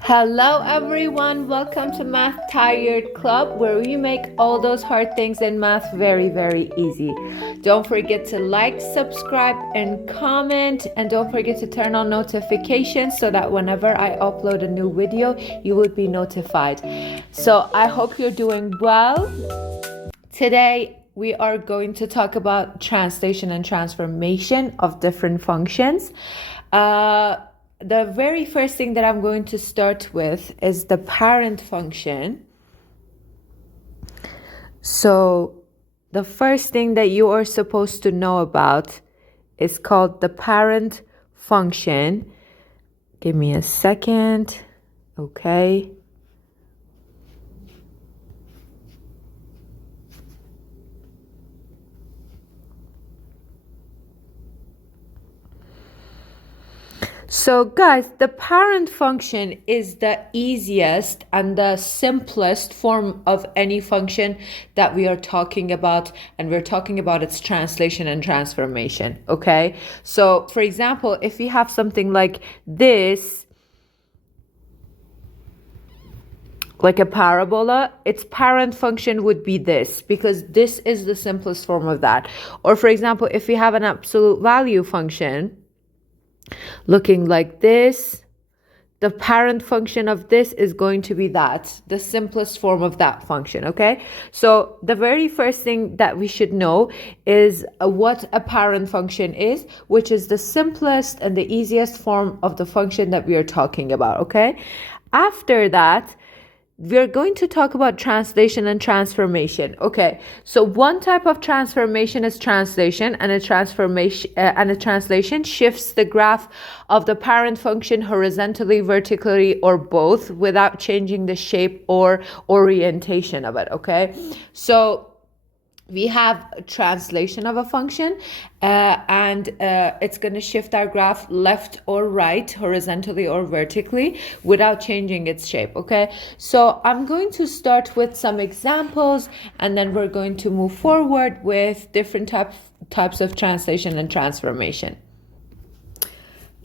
Hello everyone, welcome to Math Tired Club, where we make all those hard things in math very, very easy. Don't forget to like, subscribe, and comment, and don't forget to turn on notifications so that whenever I upload a new video, you would be notified. So I hope you're doing well. Today, we are going to talk about translation and transformation of different functions. The very first thing that I'm going to start with is the parent function. So the first thing that you are supposed to know about is called the parent function. Give me a second. Okay. So guys, the parent function is the easiest and the simplest form of any function that we are talking about, and we're talking about its translation and transformation, okay? So for example, if we have something like this, like a parabola, its parent function would be this, because this is the simplest form of that. Or for example, if we have an absolute value function, looking like this, the parent function of this is going to be that, the simplest form of that function, okay? So the very first thing that we should know is what a parent function is, which is the simplest and the easiest form of the function that we are talking about, okay? After that, we're going to talk about translation and transformation. Okay, so one type of transformation is translation, and a translation shifts the graph of the parent function horizontally, vertically, or both without changing the shape or orientation of it. Okay, so we have a translation of a function and it's going to shift our graph left or right, horizontally or vertically, without changing its shape, okay? So I'm going to start with some examples, and then we're going to move forward with different types of translation and transformation.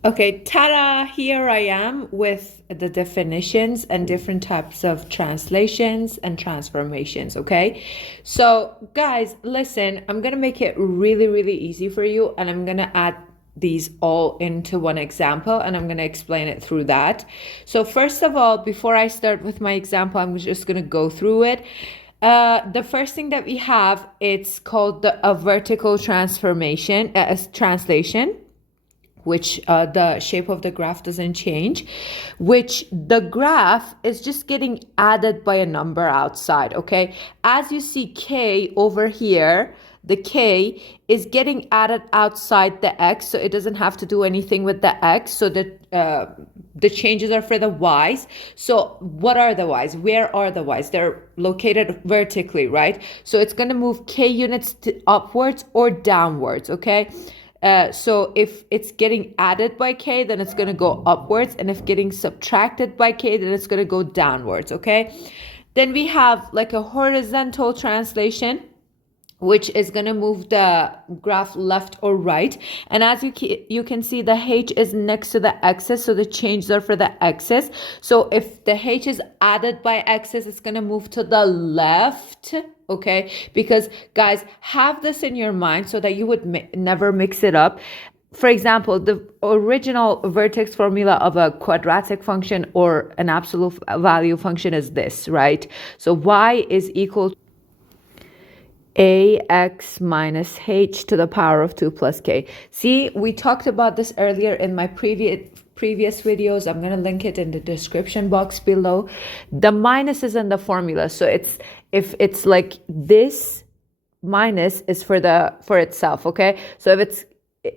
Okay, ta-da! Here I am with the definitions and different types of translations and transformations, okay? So, guys, listen, I'm going to make it really, really easy for you, and I'm going to add these all into one example, and I'm going to explain it through that. So, first of all, before I start with my example, I'm just going to go through it. The first thing that we have, it's called a vertical transformation, translation, which the shape of the graph doesn't change, which the graph is just getting added by a number outside, okay? As you see K over here, the K is getting added outside the X, so it doesn't have to do anything with the X, so the changes are for the Y's. So what are the Y's? Where are the Y's? They're located vertically, right? So it's going to move K units upwards or downwards, okay? So if it's getting added by K, then it's going to go upwards. And if getting subtracted by K, then it's going to go downwards, okay? Then we have like a horizontal translation, which is going to move the graph left or right. And as you can see, the H is next to the axis, so the changes are for the axis. So if the H is added by axis, it's going to move to the left, okay? Because, guys, have this in your mind so that you would never mix it up. For example, the original vertex formula of a quadratic function or an absolute value function is this, right? So y is equal to ax minus h to the power of 2 plus k. See, we talked about this earlier in my previous videos. I'm going to link it in the description box below. The minus is in the formula, so if it's like this, minus is for itself, okay? So if it's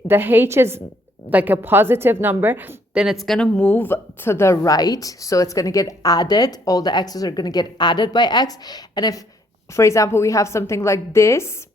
the h is like a positive number, then it's going to move to the right, so it's going to get added. All the x's are going to get added by x. And if, for example, we have something like this,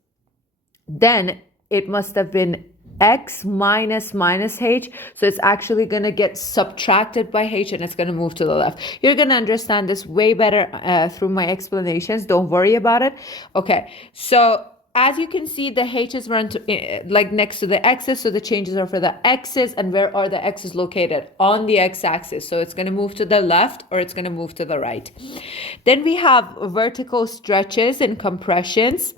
then it must have been x minus h, so it's actually going to get subtracted by h, and it's going to move to the left. You're going to understand this way better through my explanations. Don't worry about it. Okay, so as you can see, the h's run to, like next to the x's, so the changes are for the x's. And where are the x's located? On the x-axis. So it's going to move to the left or it's going to move to the right. Then we have vertical stretches and compressions.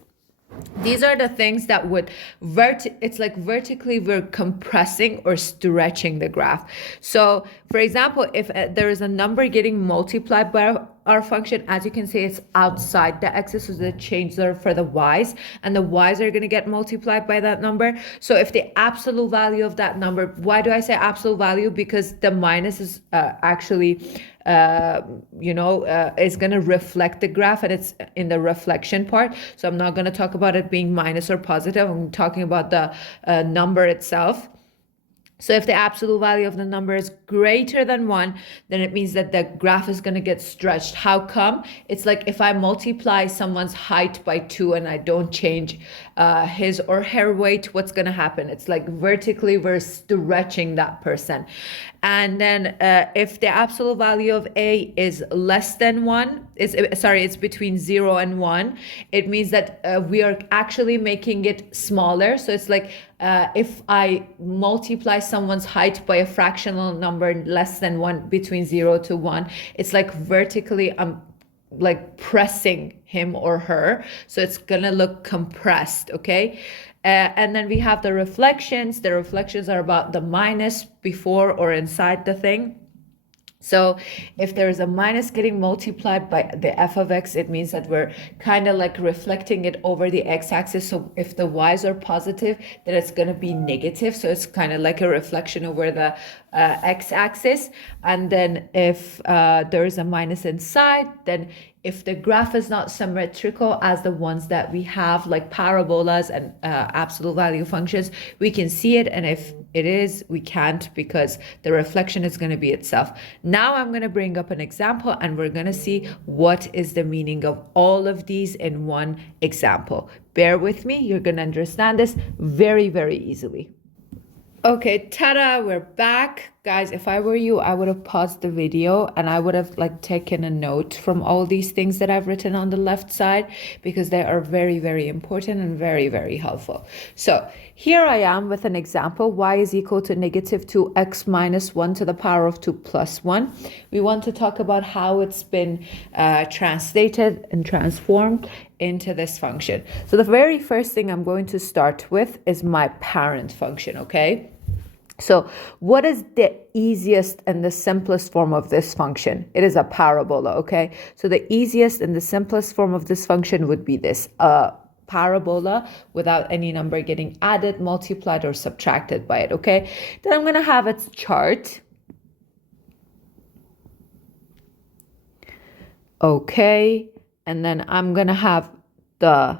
These are the things that would it's like vertically we're compressing or stretching the graph. So for example, if there is a number getting multiplied by our function, as you can see, it's outside the x's, so the changes are for the y's, and the y's are going to get multiplied by that number. So if the absolute value of that number, why do I say absolute value? Because the minus is actually is going to reflect the graph, and it's in the reflection part. So I'm not going to talk about it being minus or positive. I'm talking about the number itself. So if the absolute value of the number is greater than 1, then it means that the graph is going to get stretched. How come? It's like if I multiply someone's height by 2 and I don't change his or her weight, what's going to happen? It's like vertically we're stretching that person. And then if the absolute value of A is less than 1, it's between 0 and 1, it means that we are actually making it smaller. So it's like if I multiply someone's height by a fractional number less than 1, between 0 to 1, it's like vertically I'm like pressing him or her, so it's gonna look compressed. Okay. And then we have the reflections. The reflections are about the minus before or inside the thing. So if there is a minus getting multiplied by the f of x, it means that we're kind of like reflecting it over the x-axis. So if the y's are positive, then it's going to be negative. So it's kind of like a reflection over the x-axis. And then if there is a minus inside, then if the graph is not symmetrical as the ones that we have, like parabolas and absolute value functions, we can see it. And if it is, we can't, because the reflection is going to be itself. Now I'm going to bring up an example and we're going to see what is the meaning of all of these in one example. Bear with me. You're going to understand this very, very easily. Okay, ta-da, we're back. Guys, if I were you, I would have paused the video and I would have like taken a note from all these things that I've written on the left side, because they are very, very important and very, very helpful. So here I am with an example. Y is equal to negative 2x minus 1 to the power of 2 plus 1. We want to talk about how it's been translated and transformed into this function. So the very first thing I'm going to start with is my parent function, okay? So what is the easiest and the simplest form of this function? It is a parabola, okay? So the easiest and the simplest form of this function would be this, parabola without any number getting added, multiplied, or subtracted by it, okay? Then I'm going to have its chart. Okay, and then I'm going to have the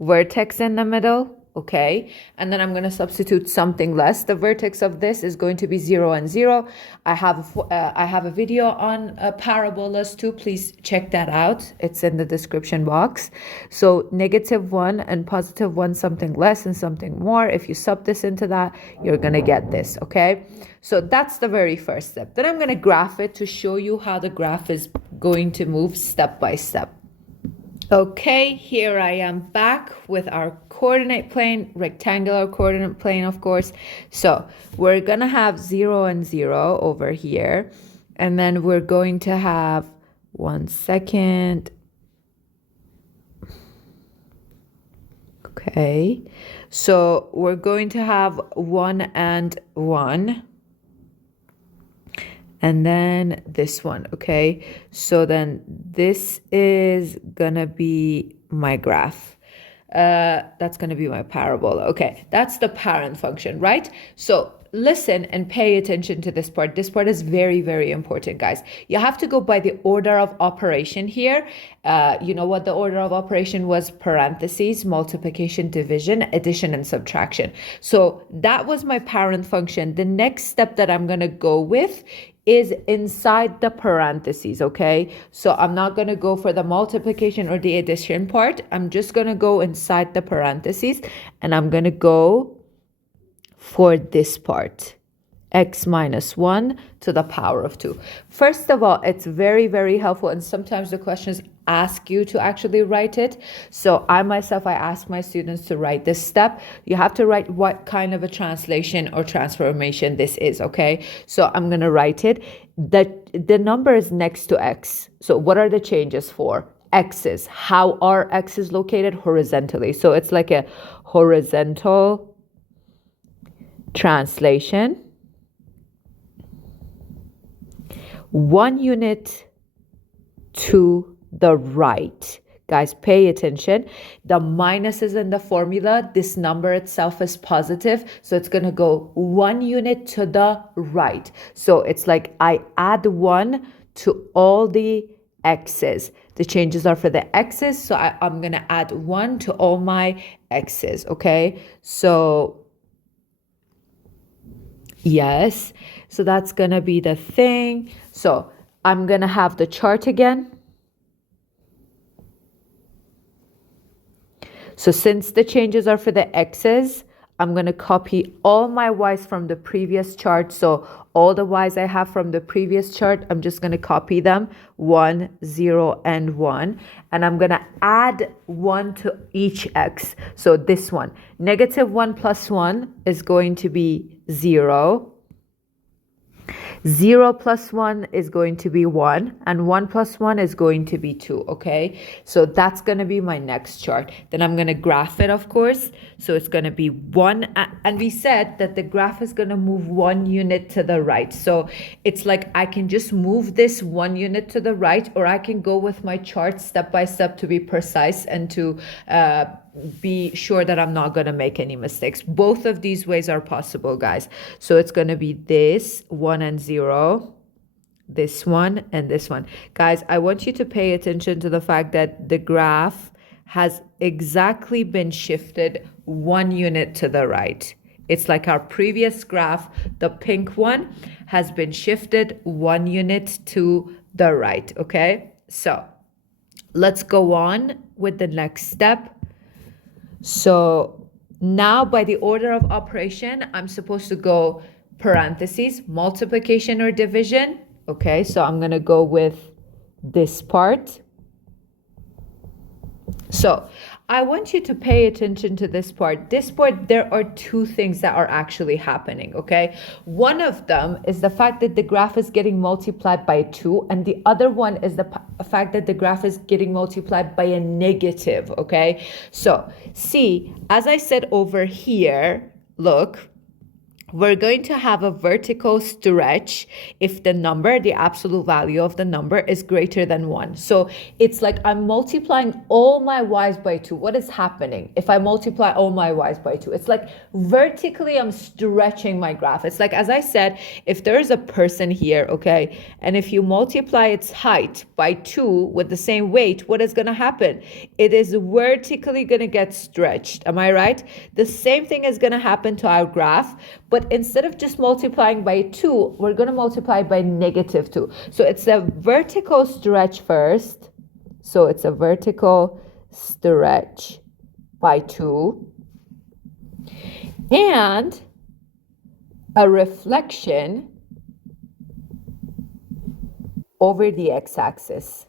vertex in the middle. Okay, and then I'm going to substitute something less. The vertex of this is going to be 0 and 0. I have a video on parabolas too. Please check that out. It's in the description box. So negative 1 and positive 1, something less and something more. If you sub this into that, you're going to get this. Okay, so that's the very first step. Then I'm going to graph it to show you how the graph is going to move step by step. Okay, here I am back with our coordinate plane, rectangular coordinate plane, of course. So we're going to have 0 and 0 over here. And then we're going to have, 1 second. Okay, so we're going to have 1 and 1. And then this one, okay? So then this is gonna be my graph. That's gonna be my parabola. Okay, that's the parent function, right? So listen and pay attention to this part. This part is very, very important, guys. You have to go by the order of operation here. You know what the order of operation was? Parentheses, multiplication, division, addition, and subtraction. So that was my parent function. The next step that I'm gonna go with is inside the parentheses, okay? So I'm not going to go for the multiplication or the addition part. I'm just going to go inside the parentheses and I'm going to go for this part, x minus 1 to the power of 2. First of all, it's very, very helpful, and sometimes the questions ask you to actually write it. So I ask my students to write this step. You have to write what kind of a translation or transformation this is, okay? So I'm going to write it. The number is next to x. So what are the changes for? X's. How are x's located? Horizontally. So it's like a horizontal translation. 1 unit to the right. Guys, pay attention. The minus is in the formula. This number itself is positive. So it's going to go 1 unit to the right. So it's like I add 1 to all the x's. The changes are for the x's. So I'm going to add 1 to all my x's. Okay. So yes. So that's going to be the thing. So I'm going to have the chart again. So since the changes are for the x's, I'm going to copy all my y's from the previous chart. So all the y's I have from the previous chart, I'm just going to copy them, 1, 0, and 1. And I'm going to add 1 to each x. So this one, -1 plus 1 is going to be 0. 0 plus 1 is going to be 1, and 1 plus 1 is going to be 2, okay? So that's going to be my next chart. Then I'm going to graph it, of course. So it's going to be 1, and we said that the graph is going to move 1 unit to the right. So it's like I can just move this 1 unit to the right, or I can go with my chart step by step to be precise and to be sure that I'm not going to make any mistakes. Both of these ways are possible, guys. So it's going to be this 1 and 0, this one and this one. Guys, I want you to pay attention to the fact that the graph has exactly been shifted 1 unit to the right. It's like our previous graph, the pink one, has been shifted 1 unit to the right, okay? So let's go on with the next step. So now by the order of operation, I'm supposed to go parentheses, multiplication or division. Okay, so I'm going to go with this part. So I want you to pay attention to this part. This part, there are two things that are actually happening, okay? One of them is the fact that the graph is getting multiplied by 2, and the other one is the fact that the graph is getting multiplied by a negative, okay? So see, as I said over here, look, we're going to have a vertical stretch if the number, the absolute value of the number, is greater than 1. So it's like I'm multiplying all my y's by 2. What is happening if I multiply all my y's by 2? It's like vertically I'm stretching my graph. It's like, as I said, if there is a person here, okay, and if you multiply its height by 2 with the same weight, what is going to happen? It is vertically going to get stretched. Am I right? The same thing is going to happen to our graph, but instead of just multiplying by 2, we're going to multiply by -2. So it's a vertical stretch first. So it's a vertical stretch by 2. And a reflection over the x-axis.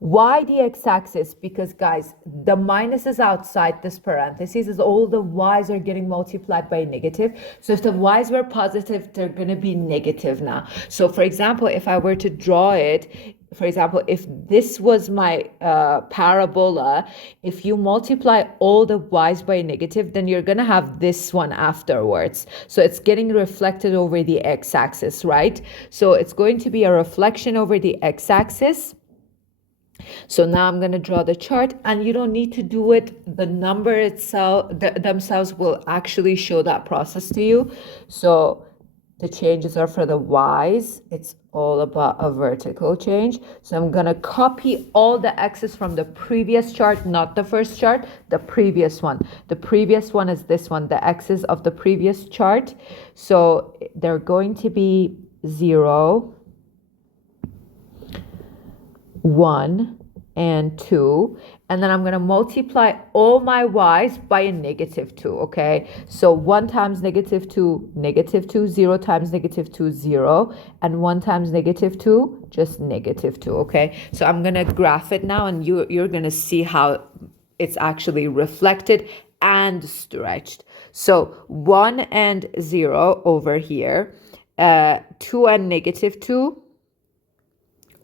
Why the x-axis? Because guys, the minus is outside this parentheses, is all the y's are getting multiplied by negative. So if the y's were positive, they're going to be negative now. So for example, if I were to draw it, for example, if this was my parabola, if you multiply all the y's by negative, then you're going to have this one afterwards. So it's getting reflected over the x-axis, right? So it's going to be a reflection over the x-axis. So now I'm going to draw the chart, and you don't need to do it. The number itself, themselves will actually show that process to you. So the changes are for the y's. It's all about a vertical change. So I'm going to copy all the x's from the previous chart, not the first chart, the previous one. The previous one is this one, the x's of the previous chart. So they're going to be 0, 1, and 2. And then I'm going to multiply all my y's by a negative 2, okay? So 1 times negative 2, negative 2, 0 times negative 2, 0, and 1 times negative 2, just negative 2, okay? So I'm going to graph it now, and you're going to see how it's actually reflected and stretched. So 1 and 0 over here, 2 and negative 2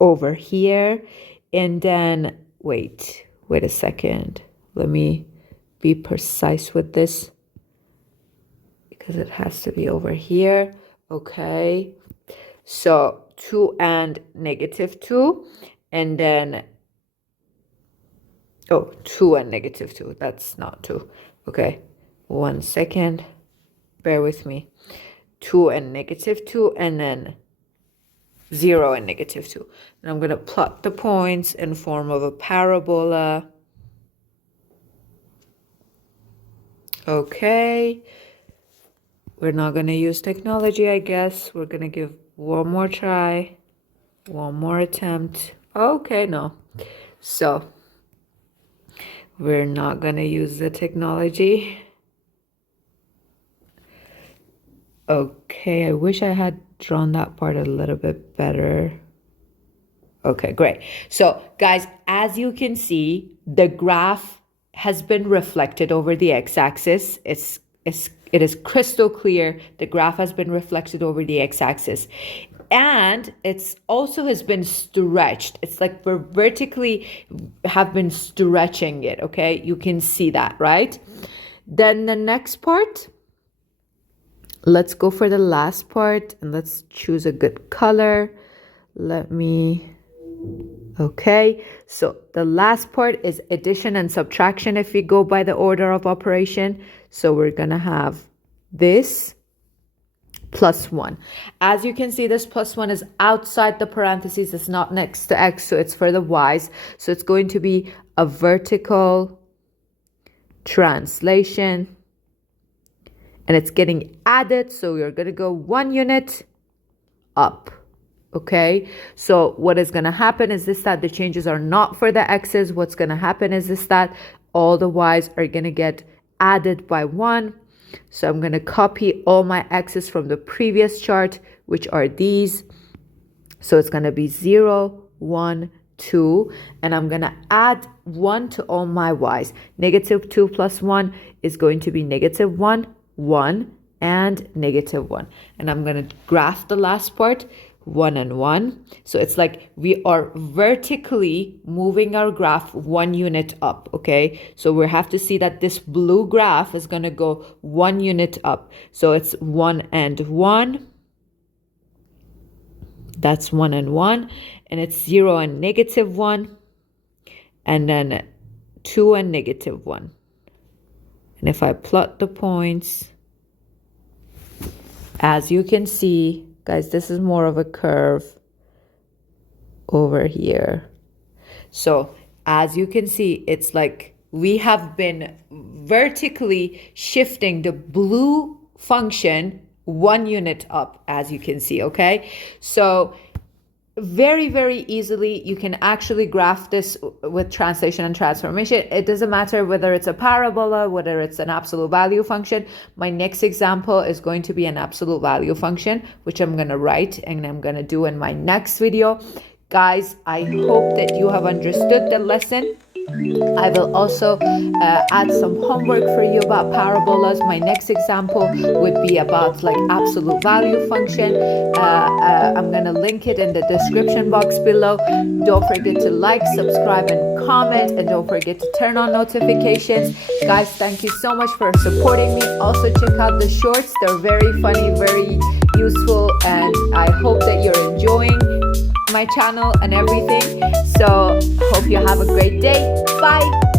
over here, and then wait a second, let me be precise with this because it has to be over here. Okay, so 2 and negative 2, and then 2 and negative 2, that's not 2. Okay, 1 second, bear with me. 2 and negative 2, and then 0 and negative 2. And I'm going to plot the points in form of a parabola. Okay. We're not going to use technology, I guess. We're going to give one more try. One more attempt. Okay, no. So, we're not going to use the technology. Okay, I wish I had drawn that part a little bit better. Okay, great. So guys, as you can see, the graph has been reflected over the x-axis. It is crystal clear. The graph has been reflected over the x-axis. And it's also has been stretched. It's like we're vertically have been stretching it, okay? You can see that, right? Then the next part, let's go for the last part, and let's choose a good color. Okay, so the last part is addition and subtraction if we go by the order of operation. So we're gonna have this plus 1. As you can see, this plus 1 is outside the parentheses. It's not next to x, so it's for the y's. So it's going to be a vertical translation, and it's getting added, so you're going to go 1 unit up, okay? So what is going to happen is this, that the changes are not for the x's. What's going to happen is this, that all the y's are going to get added by 1. So I'm going to copy all my x's from the previous chart, which are these. So it's going to be 0, 1, 2, and I'm going to add 1 to all my y's. Negative 2 plus 1 is going to be negative 1, 1, and negative 1. And I'm going to graph the last part, 1 and 1. So it's like we are vertically moving our graph 1 unit up, okay? So we have to see that this blue graph is going to go 1 unit up. So it's 1 and 1. That's 1 and 1. And it's 0 and negative 1. And then 2 and negative 1. And if I plot the points, as you can see, guys, this is more of a curve over here. So as you can see, it's like we have been vertically shifting the blue function 1 unit up, as you can see, okay? So very, very easily, you can actually graph this with translation and transformation. It doesn't matter whether it's a parabola, whether it's an absolute value function. My next example is going to be an absolute value function, which I'm going to write and I'm going to do in my next video. Guys, I hope that you have understood the lesson. I will also add some homework for you about parabolas. My next example would be about like absolute value function. I'm going to link it in the description box below. Don't forget to like, subscribe, and comment, and don't forget to turn on notifications. Guys, thank you so much for supporting me. Also check out the shorts. They're very funny, very useful, and I hope that you're enjoying my channel and everything. So hope you have a great day. Bye.